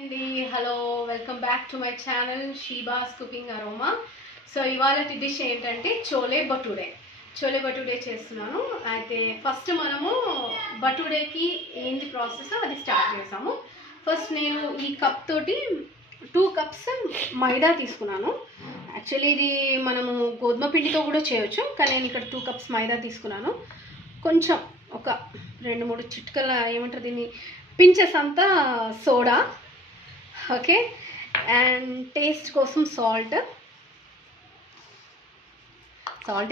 అండి hello welcome back to my channel Sheeba's cooking aroma. So ఇవాళ dish ఏంటంటే చోలే భటూరే చేస్తున్నాను. అయితే ఫస్ట్ మనము భటూరేకి ఏంది ప్రాసెస్ అది స్టార్ట్ చేసాము. ఫస్ట్ నేను ఈ కప్ తోటి 2 cups మైదా తీసుకున్నాను. యాక్చువల్లీ ఇది మనము గోధుమ పిండితో కూడా చేయొచ్చు, కానీ నేను ఇక్కడ 2 cups మైదా తీసుకున్నాను. కొంచెం ఒక 2-3 చిట్కల ఏమంటారు దీన్ని పించెస్ అంతా సోడా, ఓకే, అండ్ టేస్ట్ కోసం సాల్ట్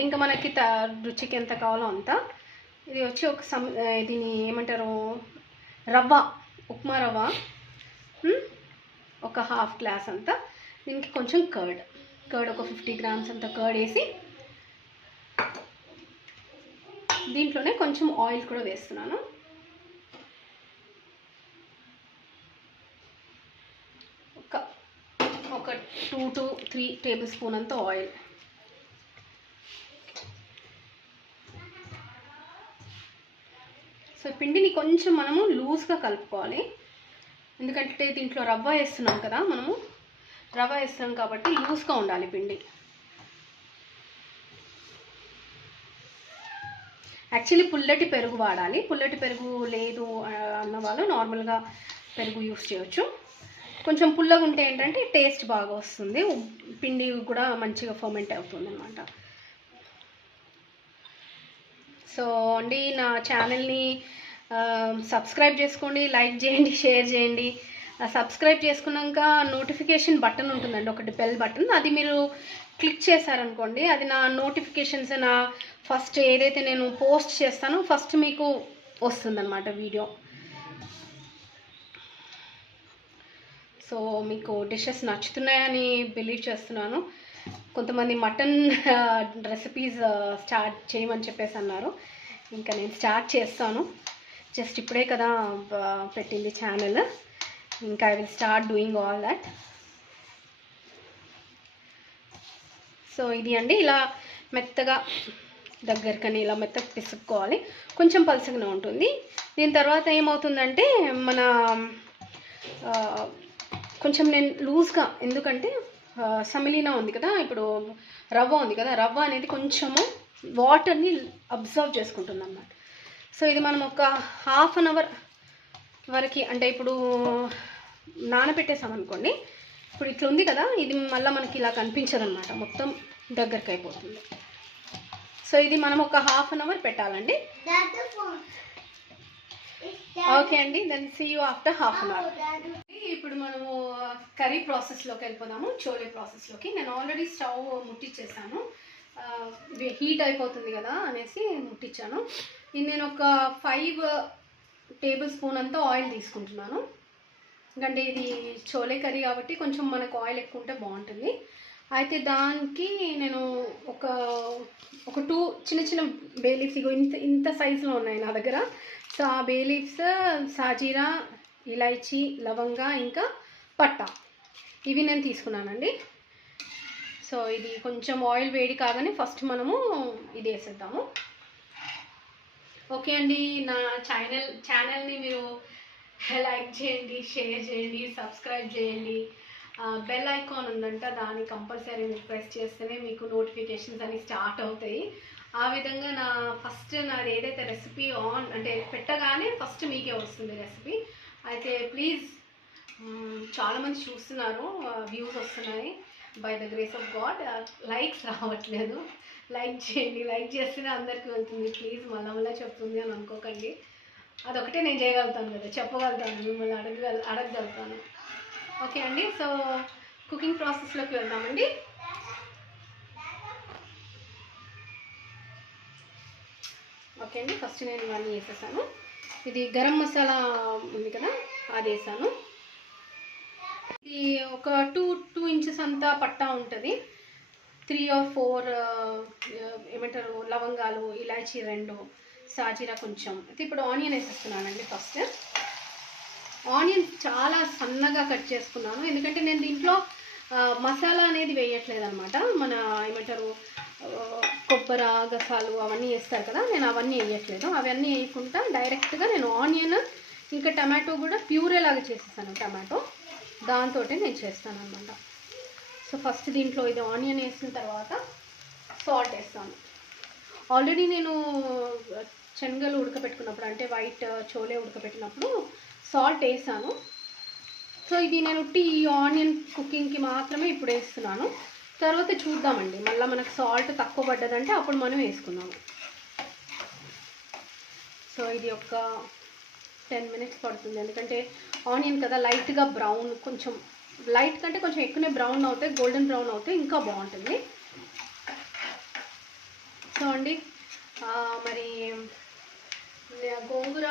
ఇంకా మనకి రుచికి ఎంత కావాలో అంత. ఇది వచ్చి దీన్ని ఏమంటారు రవ్వ, ఉప్మా రవ్వ, ఒక 1/2 గ్లాస్ అంతా. దీనికి కొంచెం కర్డ్ ఒక 50 grams అంత కర్డ్ వేసి దీంట్లోనే కొంచెం ఆయిల్ కూడా వేస్తున్నాను. ఒక 2 to 3 tablespoons అంత ఆయిల్. సో పిండిని కొంచెం మనము లూజ్గా కలుపుకోవాలి, ఎందుకంటే దీంట్లో రవ్వ వేస్తున్నాం కదా, మనము రవ్వ వేస్తున్నాం కాబట్టి లూజ్గా ఉండాలి పిండి. యాక్చువల్లీ పుల్లటి పెరుగు వాడాలి. పుల్లటి పెరుగు లేదు అన్న వాళ్ళు నార్మల్గా పెరుగు యూస్ చేయొచ్చు. కొంచెం పుల్లగా ఉంటే ఏంటంటే టేస్ట్ బాగా వస్తుంది, పిండి కూడా మంచిగా ఫర్మెంట్ అవుతుంది అన్నమాట. సో అండి, నా ఛానల్ని సబ్స్క్రైబ్ చేసుకోండి, లైక్ చేయండి, షేర్ చేయండి. సబ్స్క్రైబ్ చేసుకున్నాక నోటిఫికేషన్ బటన్ ఉంటుందండి, ఒకటి బెల్ బటన్, అది మీరు క్లిక్ చేశారనుకోండి, అది నా నోటిఫికేషన్స్, నా ఫస్ట్ ఏదైతే నేను పోస్ట్ చేస్తానో ఫస్ట్ మీకు వస్తుందన్నమాట వీడియో. సో మీకు డిషెస్ నచ్చుతున్నాయని బిలీవ్ చేస్తున్నాను. కొంతమంది మటన్ రెసిపీస్ స్టార్ట్ చేయమని చెప్పేసి అన్నారు. ఇంకా నేను స్టార్ట్ చేస్తాను, జస్ట్ ఇప్పుడే కదా పెట్టింది ఛానల్. ఇంకా I will start doing all that. So ఇది అండి, ఇలా మెత్తగా దగ్గరకని ఇలా మెత్తగా పిసుక్కోవాలి, కొంచెం పలుచగానే ఉంటుంది. దీని తర్వాత ఏమవుతుందంటే మన కొంచెం నేను లూజ్గా, ఎందుకంటే సమిలీనా ఉంది కదా, ఇప్పుడు రవ్వ ఉంది కదా, రవ్వ అనేది కొంచెము వాటర్ని అబ్జర్వ్ చేసుకుంటుంది అన్నమాట. సో ఇది మనం ఒక 1/2 hour వరకు, అంటే ఇప్పుడు నానబెట్టేసామనుకోండి, ఇప్పుడు ఇట్లా ఉంది కదా, ఇది మళ్ళీ మనకి ఇలా కనిపించదు అనమాట, మొత్తం దగ్గరికి అయిపోతుంది. సో ఇది మనం ఒక 1/2 hour పెట్టాలండి. ఓకే అండి, then see you after 1/2 hour. ఇప్పుడు మనము కర్రీ ప్రాసెస్లోకి వెళ్ళిపోదాము, చోలే ప్రాసెస్లోకి. నేను ఆల్రెడీ స్టవ్ ముట్టించేసాను, హీట్ అయిపోతుంది కదా అనేసి ముట్టించాను. ఇది నేను ఒక 5 tablespoons అంతా ఆయిల్ తీసుకుంటున్నాను, ఎందుకంటే ఇది చోలే కర్రీ కాబట్టి కొంచెం మనకు ఆయిల్ ఎక్కువ ఉంటే బాగుంటుంది. అయితే దానికి నేను ఒక 2 చిన్న చిన్న బే లీవ్స్, ఇగో ఇంత సైజులో ఉన్నాయి నా దగ్గర. సో ఆ బే లీవ్స్, సాజీరా, ఇలాచీ, లవంగా, ఇంకా పట్టా, ఇవి నేను తీసుకున్నానండి. సో ఇది కొంచెం ఆయిల్ వేడి కాగానే ఫస్ట్ మనము ఇది వేసేద్దాము. ఓకే అండి, నా ఛానల్ని మీరు లైక్ చేయండి, షేర్ చేయండి, సబ్స్క్రైబ్ చేయండి. బెల్ ఐకాన్ ఉందంట, దాన్ని కంపల్సరీ మీరు ప్రెస్ చేస్తేనే మీకు నోటిఫికేషన్స్ అన్నీ స్టార్ట్ అవుతాయి. ఆ విధంగా నాది ఏదైతే రెసిపీ అంటే పెట్టగానే ఫస్ట్ మీకే వస్తుంది రెసిపీ. అయితే ప్లీజ్, చాలామంది చూస్తున్నారు, వ్యూస్ వస్తున్నాయి, by the grace of God. Likes రావట్లేదు, లైక్ చేయండి, లైక్ చేస్తేనే అందరికీ వెళ్తుంది. ప్లీజ్ మళ్ళీ చెప్తుంది అని అనుకోకండి, అదొకటే నేను చేయగలుగుతాను కదా, చెప్పగలుగుతాను, మిమ్మల్ని అడగగలుగుతాను. ఓకే అండి, సో కుకింగ్ ప్రాసెస్లోకి వెళ్దామండి. ఓకే అండి, ఫస్ట్ నేను ఇవన్నీ వేసేసాను. ఇది గరం మసాలా ఉంది కదా, అది వేసాను. ఇది ఒక 2 inches అంతా పట్టా ఉంటుంది, 3 or 4 ఏమంటారు లవంగాలు, ఇలాచీ 2, సాజీరా కొంచెం. అయితే ఇప్పుడు ఆనియన్ వేసేస్తున్నానండి. ఫస్ట్ ఆనియన్ చాలా సన్నగా కట్ చేసుకున్నాను, ఎందుకంటే నేను దీంట్లో మసాలా అనేది వేయట్లేదు అనమాట. మన ఏమంటారు కొబ్బరి గసాలు అవన్నీ వేస్తారు కదా, నేను అవన్నీ వేయట్లేదు. అవన్నీ వేయకుండా డైరెక్ట్గా నేను ఆనియన్ ఇంకా టమాటో కూడా ప్యూరే లాగా చేసేసాను. టమాటో దాంతో నేను చేస్తాను అనమాట. సో ఫస్ట్ దీంట్లో ఇది ఆనియన్ వేసిన తర్వాత సాల్ట్ వేస్తాను. ఆల్రెడీ నేను శనగలు ఉడకపెట్టుకున్నప్పుడు అంటే వైట్ చోలే ఉడకపెట్టినప్పుడు సాల్ట్ వేసాను. సో ఇది నేను ఈ ఆనియన్ కుకింగ్కి మాత్రమే ఇప్పుడు వేస్తున్నాను. తర్వాత చూద్దామండి, మళ్ళీ మనకు సాల్ట్ తక్కువ పడ్డదంటే అప్పుడు మనం వేసుకుందాము. సో ఇది ఒక 10 మినిట్స్ పడుతుంది, ఎందుకంటే ఆనియన్ కదా లైట్గా బ్రౌన్, కొంచెం లైట్ కంటే కొంచెం ఎక్కువనే బ్రౌన్ అవుతాయి, గోల్డెన్ బ్రౌన్ అవుతాయి ఇంకా బాగుంటుంది. సో అండి మరి గోంగూర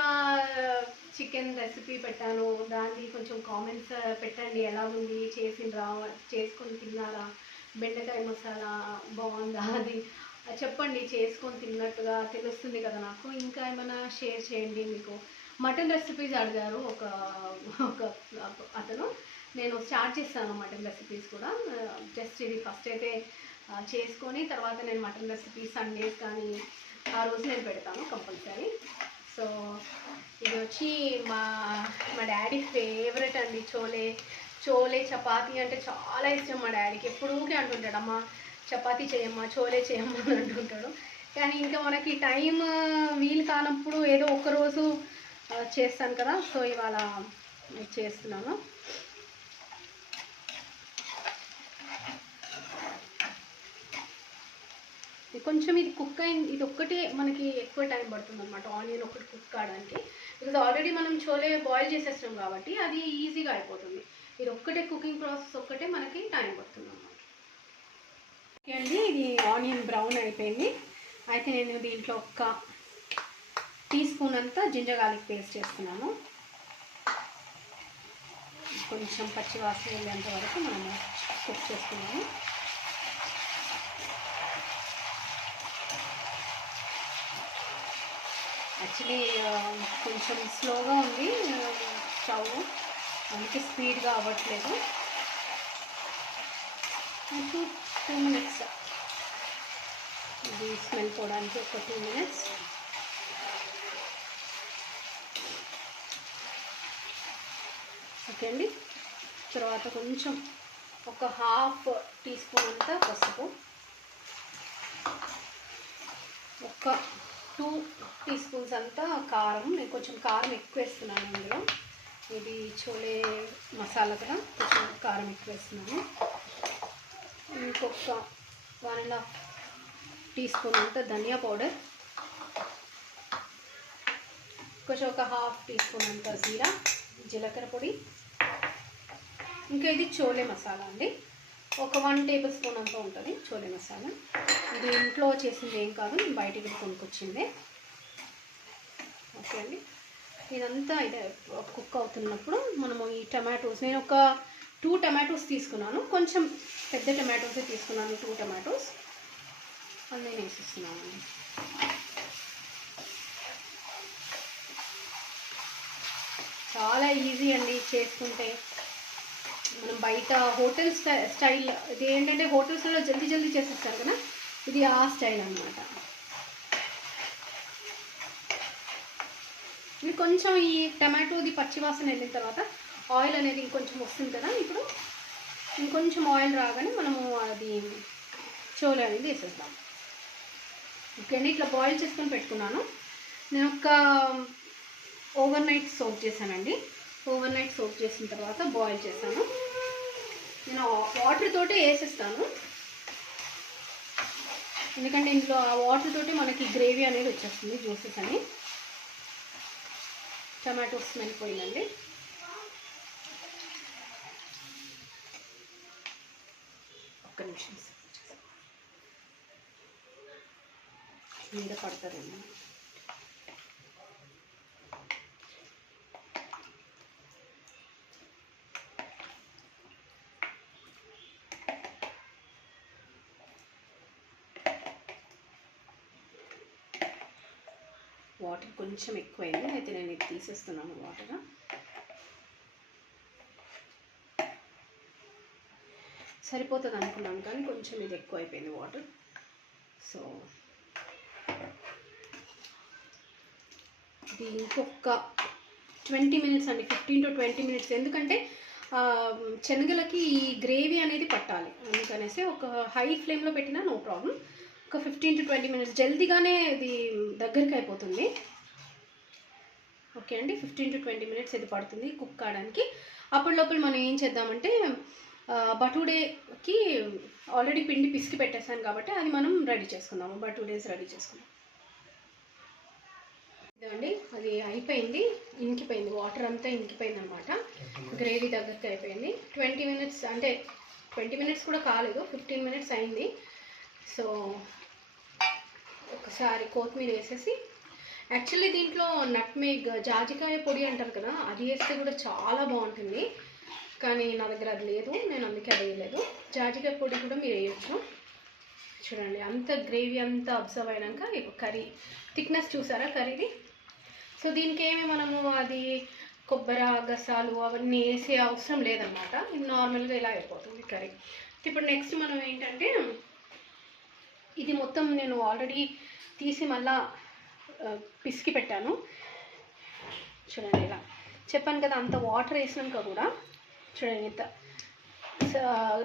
చికెన్ రెసిపీ పెట్టాను, దాన్ని కొంచెం కామెంట్స్ పెట్టండి, ఎలా ఉంది, చేసుకొని తిన్నారా, బెండకాయ మసాలా బాగుందా అది చెప్పండి, చేసుకొని తిన్నట్టుగా తెలుస్తుంది కదా నాకు. ఇంకా ఏమైనా షేర్ చేయండి. మీకు మటన్ రెసిపీస్ అడిగారు ఒక అతను, నేను స్టార్ట్ చేస్తాను మటన్ రెసిపీస్ కూడా. జస్ట్ ఇది ఫస్ట్ అయితే చేసుకొని తర్వాత నేను మటన్ రెసిపీస్ సండేస్ కానీ ఆ రోజు నేను పెడతాను కంపల్సరీ. సో ఇది వచ్చి మా డాడీ ఫేవరెట్ అండి, చోలే చపాతీ అంటే చాలా ఇష్టం మా డాడీకి. ఎప్పుడూకే అంటుంటాడు, అమ్మ చపాతీ చేయమ్మా, చోలే చేయమ్మా అని అంటుంటాడు. కానీ ఇంకా మనకి టైం వీలు కానప్పుడు ఏదో ఒకరోజు చేస్తాను కదా, సో ఇవాళ చేస్తున్నాను. కొంచెం ఇది కుక్ అయింది, ఇది ఒక్కటే మనకి ఎక్కువ టైం పడుతుంది అనమాట, ఆనియన్ ఒకటి కుక్ కావడానికి. బికాజ్ ఆల్రెడీ మనం చోలే బాయిల్ చేసేస్తాం కాబట్టి అది ఈజీగా అయిపోతుంది. ఇది ఒక్కటే కుకింగ్ ప్రాసెస్ ఒక్కటే మనకి టైం పడుతుంది అనమాట. ఓకే అండి, ఇది ఆనియన్ బ్రౌన్ అయిపోయింది. అయితే నేను దీంట్లో ఒక టీ స్పూన్ అంతా జింజర్ గార్లిక్ పేస్ట్ చేస్తున్నాను. కొంచెం పచ్చివాసన వెళ్ళేంత వరకు మనము కుక్ చేసుకున్నాము. యాక్చువల్లీ కొంచెం స్లోగా ఉంది స్టవ్, అందుకే స్పీడ్గా అవ్వట్లేదు. 2 మినిట్స్ ఇది స్మెల్ పోవడానికి ఒక 2 మినిట్స్. ఓకే అండి, తర్వాత కొంచెం ఒక హాఫ్ టీ స్పూన్ అంతా పసుపు, ఒక 2 టీ స్పూన్స్ అంతా కారం. నేను కొంచెం కారం ఎక్కువ వేస్తున్నాను ఇందులో, ఇది చోలే మసాలా కదా కొంచెం కారం ఎక్కువ వేస్తున్నాను. ఇంకొక 1.5 టీ స్పూన్ అంతా ధనియా పౌడర్, కొంచెం ఒక హాఫ్ టీ స్పూన్ అంతా జీలకర్ర పొడి. ఇంకా ఇది చోలే మసాలా అండి, ఒక 1 టేబుల్ స్పూన్ అంతా ఉంటుంది చోలే మసాలా. ఇది ఇంట్లో చేసింది ఏం కాదు, నేను బయటికి కొనుక్కొచ్చిందే. ఓకే అండి, ఇదంతా ఇది కుక్ అవుతున్నప్పుడు మనము ఈ టమాటోస్, నేను ఒక 2 టమాటోస్ తీసుకున్నాను, కొంచెం పెద్ద టమాటోసే తీసుకున్నాను, 2 టమాటోస్ అది నేను వేసిస్తున్నాను అండి. చాలా ఈజీ అండి చేసుకుంటే. మనం బయట హోటల్ స్టైల్ ఇది ఏంటంటే హోటల్స్లో జల్దీ చేసేస్తారు కదా, ఇది ఆ స్టైల్ అన్నమాట. ఇది కొంచెం ఈ టమాటోది పచ్చివాసన వెళ్ళిన తర్వాత ఆయిల్ అనేది ఇంకొంచెం వస్తుంది కదా, ఇప్పుడు ఇంకొంచెం ఆయిల్ రాగానే మనము అది చోలే అనేది వేసేద్దాం. ఓకే అండి, ఇట్లా బాయిల్ చేసుకొని పెట్టుకున్నాను. నేను ఒక ఓవర్ నైట్ సోక్ చేశానండి. ఓవర్ నైట్ సోక్ చేసిన తర్వాత బాయిల్ చేశాను. నేను వాటర్ తోటే వేసేస్తాను, ఎందుకంటే ఇందులో ఆ వాటర్ తోటి మనకి గ్రేవీ అనేది వచ్చేస్తుంది, జ్యూసెస్ అని. టమాటో స్మెల్ పోయిందండి. ఒక్క నిమిషం మీద పడతారండి. వాటర్ కొంచెం ఎక్కువైంది, అయితే నేను ఇది తీసేస్తున్నాను. వాటర్ సరిపోతుంది అనుకున్నాను, కానీ కొంచెం ఇది ఎక్కువ అయిపోయింది వాటర్. సో ఇది ఇంకొక 20 మినిట్స్ అండి, 15 to 20 మినిట్స్. ఎందుకంటే శనగలకి ఈ గ్రేవీ అనేది పట్టాలి. అందుకనేసి ఒక హై ఫ్లేమ్లో పెట్టినా నో ప్రాబ్లం. ఒక 15 to 20 minutes జల్దీగానే ఇది దగ్గరికి అయిపోతుంది. ఓకే అండి, 15 to 20 minutes ఇది పడుతుంది కుక్ కావడానికి. అప్పటిలోపల మనం ఏం చేద్దామంటే బటూడేకి ఆల్రెడీ పిండి పిసికి పెట్టేసాను కాబట్టి అది మనం రెడీ చేసుకుందాము. బటూడేస్ రెడీ చేసుకుందాం. ఇదండి అది అయిపోయింది, ఇంకిపోయింది, వాటర్ అంతా ఇంకిపోయింది అనమాట. గ్రేవీ దగ్గరికి అయిపోయింది. 20 minutes అంటే 20 minutes కూడా కాలేదు, 15 minutes అయింది. సో ఒకసారి కొత్తిమీర వేసేసి, యాక్చువల్లీ దీంట్లో నట్మేగ్ జాజికాయ పొడి అంటారు కదా, అది వేస్తే కూడా చాలా బాగుంటుంది. కానీ నా దగ్గర అది లేదు, నేను అందుకే అది వేయలేదు. జాజికాయ పొడి కూడా మీరు వేయచ్చు. చూడండి అంత గ్రేవీ అంతా అబ్జర్వ్ అయినాక ఇప్పుడు కర్రీ థిక్నెస్ చూసారా కర్రీది. సో దీనికి ఏమి మనము అది కొబ్బరి గసాలు అవన్నీ వేసే అవసరం లేదన్నమాట. ఇది నార్మల్గా ఇలా అయిపోతుంది కర్రీ. ఇప్పుడు నెక్స్ట్ మనం ఏంటంటే, ఇది మొత్తం నేను ఆల్రెడీ తీసి మళ్ళా పిసికి పెట్టాను. చూడండి ఇలా చెప్పాను కదా, అంత వాటర్ వేసినాక కూడా చూడండి ఇంత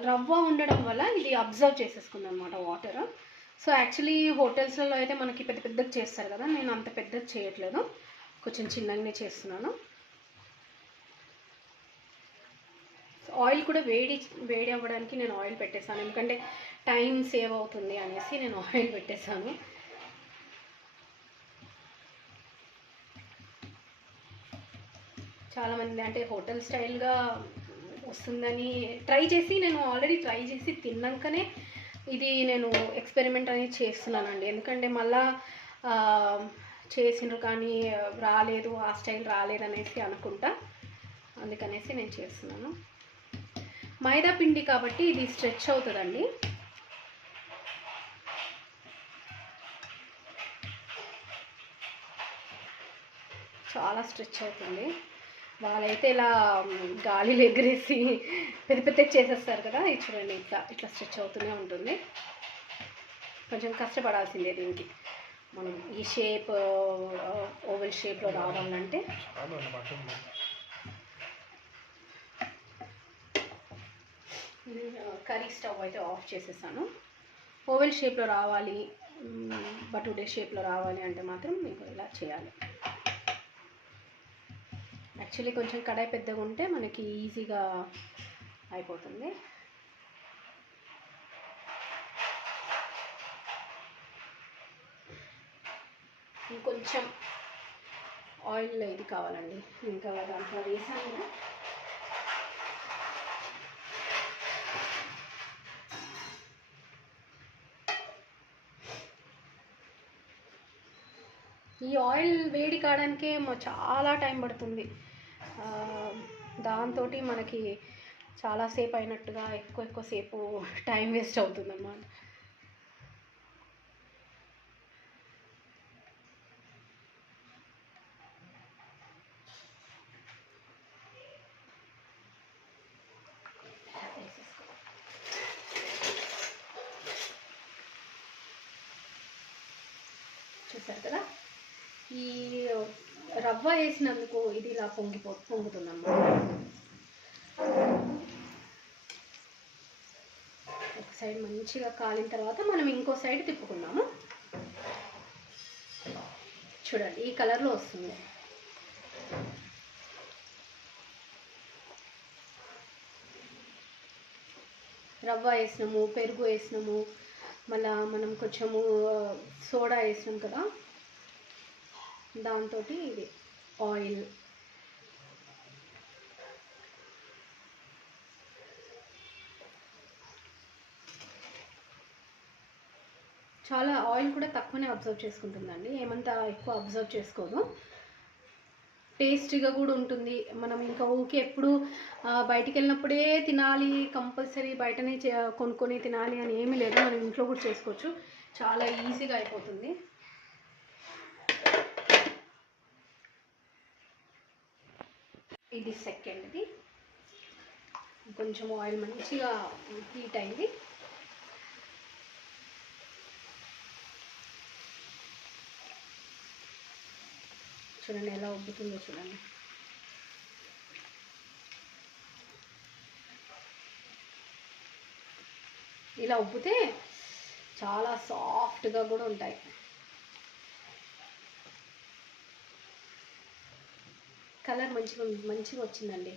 రవ్వ ఉండడం వల్ల ఇది అబ్జర్వ్ చేసేసుకుంది అనమాట వాటర్. సో యాక్చువల్లీ హోటల్స్లలో అయితే మనకి పెద్ద పెద్దగా చేస్తారు కదా, నేను అంత పెద్దగా చేయట్లేదు, కొంచెం చిన్నగానే చేస్తున్నాను. ఆయిల్ కూడా వేడి అవ్వడానికి నేను ఆయిల్ పెట్టేసాను, ఎందుకంటే టైం సేవ్ అవుతుంది అనేసి నేను ఆయిల్ పెట్టేశాను. చాలామంది అంటే హోటల్ స్టైల్గా వస్తుందని నేను ఆల్రెడీ ట్రై చేసి తిన్నాకనే ఇది నేను ఎక్స్పెరిమెంట్ అనేది చేస్తున్నానండి. ఎందుకంటే మళ్ళా చేసిండ్రు కానీ రాలేదు, ఆ స్టైల్ రాలేదనేసి అనుకుంటా, అందుకనేసి నేను చేస్తున్నాను. మైదా పిండి కాబట్టి ఇది స్ట్రెచ్ అవుతుందండి. చాలా స్ట్రెచ్ అవుతుంది. వాళ్ళైతే ఇలా గాలిలో ఎగరేసి పెద్ద పెద్దగా చేసేస్తారు కదా, ఇది చూడండి ఇట్లా స్ట్రెచ్ అవుతూనే ఉంటుంది. కొంచెం కష్టపడాల్సిందే దీనికి. మనం ఈ షేప్ ఓవెల్ షేప్లో రావాలంటే కర్రీ స్టవ్ అయితే ఆఫ్ చేసేసాను. ఓవెల్ షేప్లో రావాలి, బటూడే షేప్లో రావాలి అంటే మాత్రం మీకు ఇలా చేయాలి. యాక్చువల్లీ కొంచెం కడాయి పెద్దగా ఉంటే మనకి ఈజీగా అయిపోతుంది. ఇంకొంచెం ఆయిల్ ఇది కావాలండి, ఇంకా దాంట్లో వేసాను కదా. ఈ ఆయిల్ వేడి కావడానికే చాలా టైం పడుతుంది. దాంతో మనకి చాలాసేపు అయినట్టుగా ఎక్కువసేపు టైం వేస్ట్ అవుతుంది అన్నమాట. చూసారు కదా, ఈ రవ్వ వేసినందుకు ఇది ఇలా పొంగుతుంది అన్నమాట. ఒక సైడ్ మంచిగా కాలిన తర్వాత మనం ఇంకో సైడ్ తిప్పుకుందాము. చూడండి ఈ కలర్లో వస్తుంది. రవ్వ వేసినాము, పెరుగు వేసినాము, మళ్ళీ మనం కొంచెము సోడా వేసినాం కదా, దాంతో ఇది ఆయిల్ చాలా ఆయిల్ కూడా తక్కువనే అబ్జర్వ్ చేసుకుంటుందండి, ఏమంతా ఎక్కువ అబ్జర్వ్ చేసుకోదు. టేస్టీగా కూడా ఉంటుంది. మనం ఇంకా ఊకే ఎప్పుడు బయటికి వెళ్ళినప్పుడే తినాలి, కంపల్సరీ బయటనే కొనుక్కొని తినాలి అని ఏమీ లేదు, మనం ఇంట్లో కూడా చేసుకోవచ్చు, చాలా ఈజీగా అయిపోతుంది. ఇది సెకండ్ది. కొంచెం ఆయిల్ మంచిగా హీట్ అయింది. చూడండి ఎలా ఉబ్బుతుందో చూడండి. ఇలా ఉబ్బితే చాలా సాఫ్ట్గా కూడా ఉంటాయి. కలర్ మంచిగా వచ్చిందండి.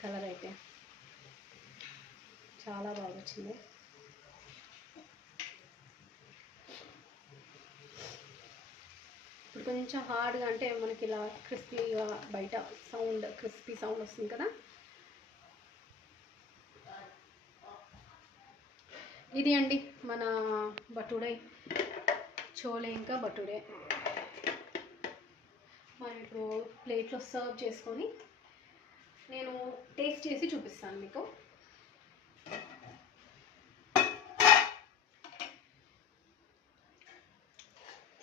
కలర్ అయితే చాలా బాగా వచ్చింది. ఇప్పుడు కొంచెం హార్డ్గా అంటే మనకి ఇలా క్రిస్పీగా బయట క్రిస్పీ సౌండ్ వస్తుంది కదా. ఇది అండి మన బటూరే, చోలే ఇంకా బటూరే. మనం ఇప్పుడు ప్లేట్లో సర్వ్ చేసుకొని నేను టేస్ట్ చేసి చూపిస్తాను మీకు.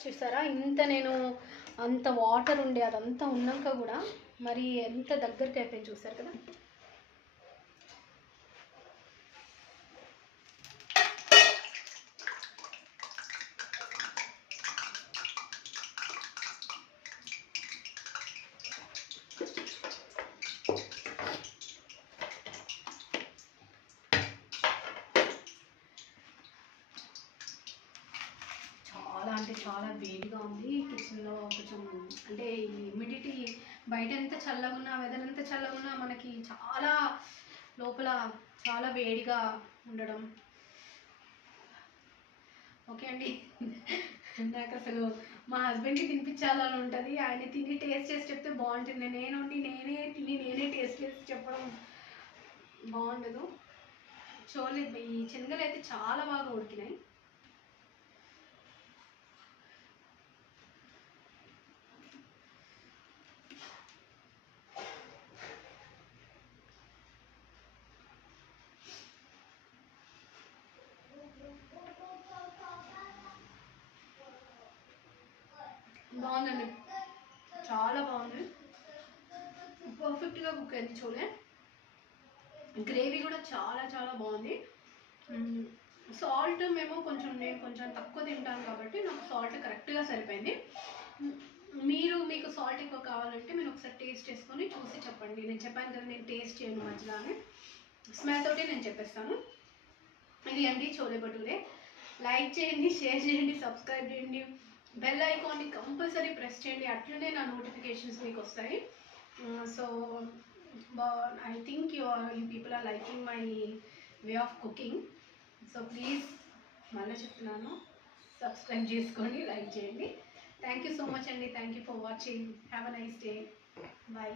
చూసారా, నేను అంత వాటర్ ఉండే అదంతా ఉన్నాక కూడా మరి ఎంత దగ్గరికి అయిపోయింది చూసారు కదా. చాలా వేడిగా ఉంది కిచెన్లో. కొంచెం అంటే హ్యూమిడిటీ బయట ఎంత చల్లగా ఉన్నా, వెదర్ ఎంత చల్లగా ఉన్నా మనకి చాలా లోపల చాలా వేడిగా ఉండడం. ఓకే అండి, నాకు అసలు మా హస్బెండ్కి తినిపించాలని ఉంటుంది. ఆయన తిని టేస్ట్ చేసి చెప్తే బాగుంటుంది. నేనే తిని నేనే టేస్ట్ చేసి చెప్పడం బాగుండదు. చోలే ఈ శనగలు అయితే చాలా బాగా ఉడికినాయి. బాగుందండి, చాలా బాగుంది. పర్ఫెక్ట్గా కుక్ అయింది చోలే. గ్రేవీ కూడా చాలా చాలా బాగుంది. సాల్ట్ నేను కొంచెం తక్కువ తింటాను కాబట్టి నాకు సాల్ట్ కరెక్ట్గా సరిపోయింది. మీకు సాల్ట్ ఎక్కువ కావాలంటే మీరు ఒకసారి టేస్ట్ చేసుకొని చూసి చెప్పండి. నేను చెప్పాను కదా, నేను టేస్ట్ చేయను మధ్యలోనే, స్మెల్ తోటి నేను చెప్పేస్తాను. ఇది అండి చోలే బటూరే. లైక్ చేయండి, షేర్ చేయండి, సబ్స్క్రైబ్ చేయండి, బెల్ ఐకాన్ని కంపల్సరీ ప్రెస్ చేయండి. అట్లనే నా నోటిఫికేషన్స్ మీకు వస్తాయి. So I think you people are liking my way of cooking. So please మళ్ళీ చెప్తున్నాను, సబ్స్క్రైబ్ చేసుకోండి, లైక్ చేయండి. థ్యాంక్ యూ సో మచ్ అండి. Thank you for watching. Have a nice day. Bye.